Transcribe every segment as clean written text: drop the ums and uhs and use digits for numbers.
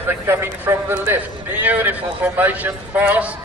as they're coming from the left. Beautiful formation, fast.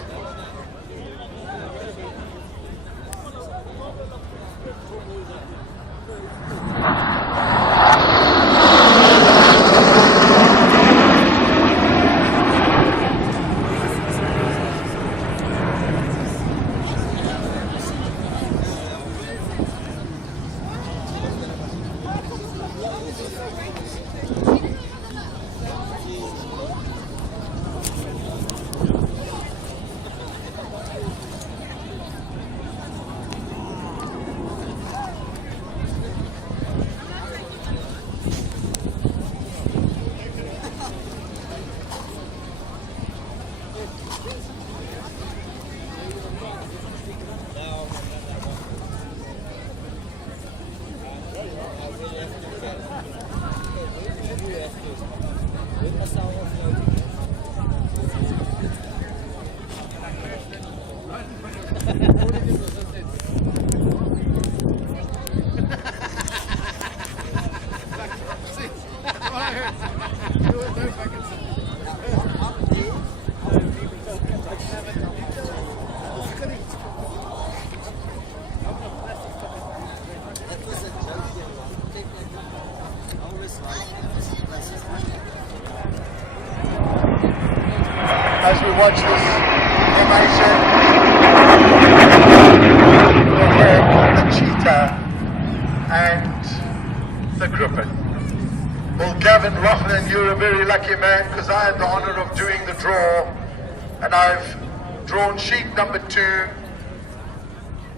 As we watch this formation, the cheetah and the griffin. Well, Gavin Loughlin, you're a very lucky man, because I had the honor of doing the draw, and I've drawn sheet number 2,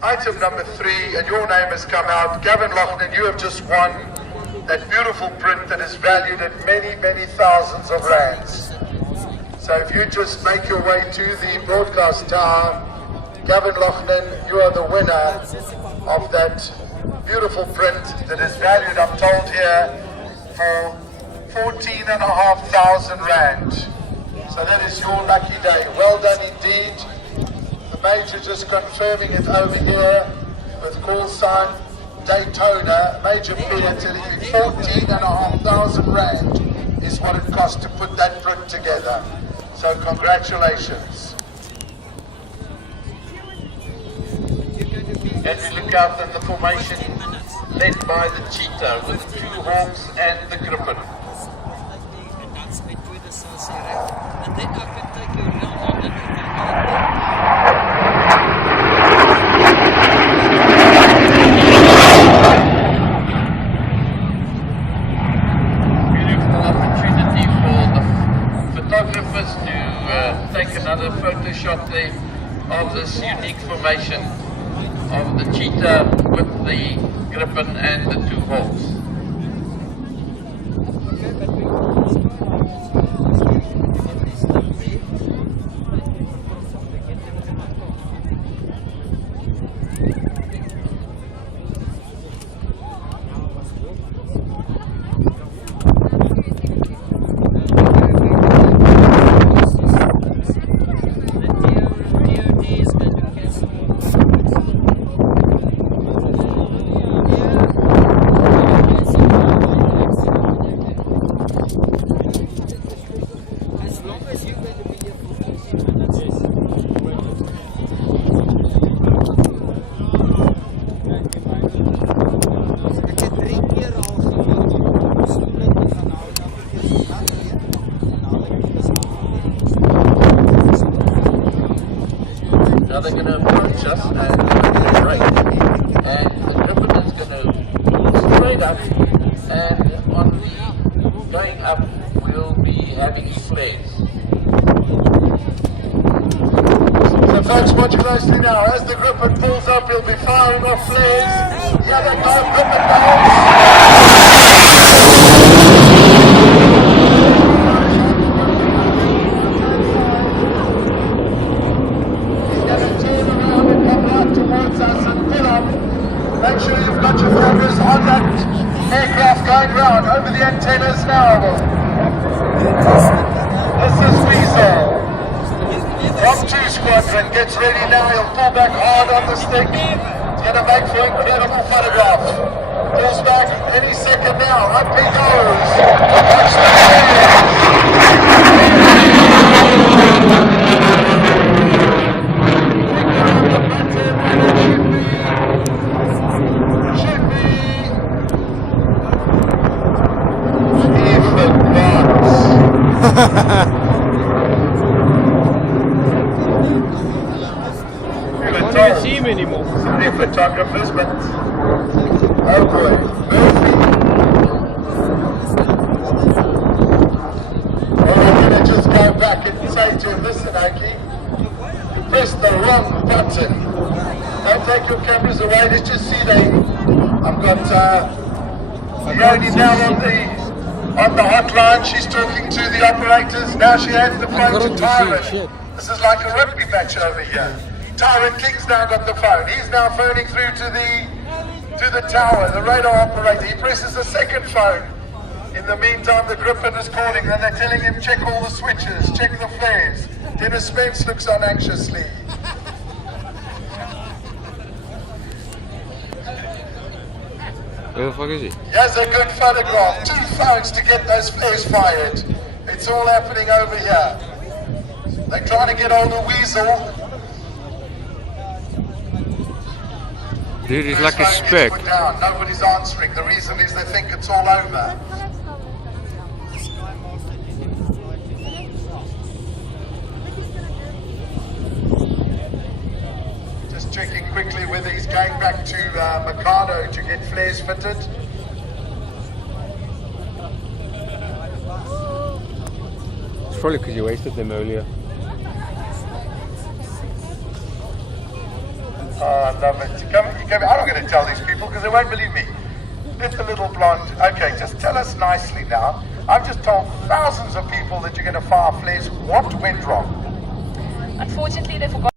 item number 3, and your name has come out. Gavin Loughlin, you have just won that beautiful print that is valued at many, many thousands of rands. So if you just make your way to the broadcast tower, Gavin Loughlin, you are the winner of that beautiful print that is valued, I'm told here, for 14,500 rand. So that is your lucky day. Well done indeed. The Major just confirming it over here with call sign Daytona. Major Peter telling you 14,500 rand is what it costs to put that print together. So congratulations. As we look out at the formation led by the cheetah with the 2 hawks and the griffin. Beautiful opportunity for the photographers to take another photo shot there of this unique formation of the cheetah with the griffin and the 2 hawks. Now they're going to approach us and right, and the griffin is going to pull straight up, and on the going up we'll be having flares. So folks, watch closely now. As the griffin pulls up, he'll be firing off flares. The other guy, griffin goes. Make sure you've got your focus on that aircraft going round over the antennas now. This is Weasel. From 2 Squadron gets ready now. He'll pull back hard on the stick. He's going to make for incredible photograph. Pulls back any second now. Up he goes. Watch the Can't even see him anymore. Sorry, photographers, but oh boy, Murphy. Well, I'm going to just go back and say to him, listen, Oki, you pressed the wrong button. Don't take your cameras away. Let's just see I've got Leonie now on the hotline. She's talking to the operators. Now she hands the phone to Tyron. This is like a rugby match over here. Tyron King's now got the phone. He's now phoning through to the tower, the radar operator. He presses the second phone. In the meantime, the Griffin is calling and they're telling him check all the switches, check the flares. Dennis Spence looks on anxiously. Where the fuck is he? Here's a good photograph. 2 phones to get those flares fired. It's all happening over here. They're trying to get hold of Weasel. Dude, he's like a speck. Down. Nobody's answering. The reason is they think it's all over. Just checking quickly whether he's going back to Mikado to get flares fitted. It's probably because you wasted them earlier. Oh, I love it. I'm not going to tell these people because they won't believe me. Let the little blonde. Okay, just tell us nicely now. I've just told thousands of people that you're going to fire flares. What went wrong? Unfortunately, they forgot.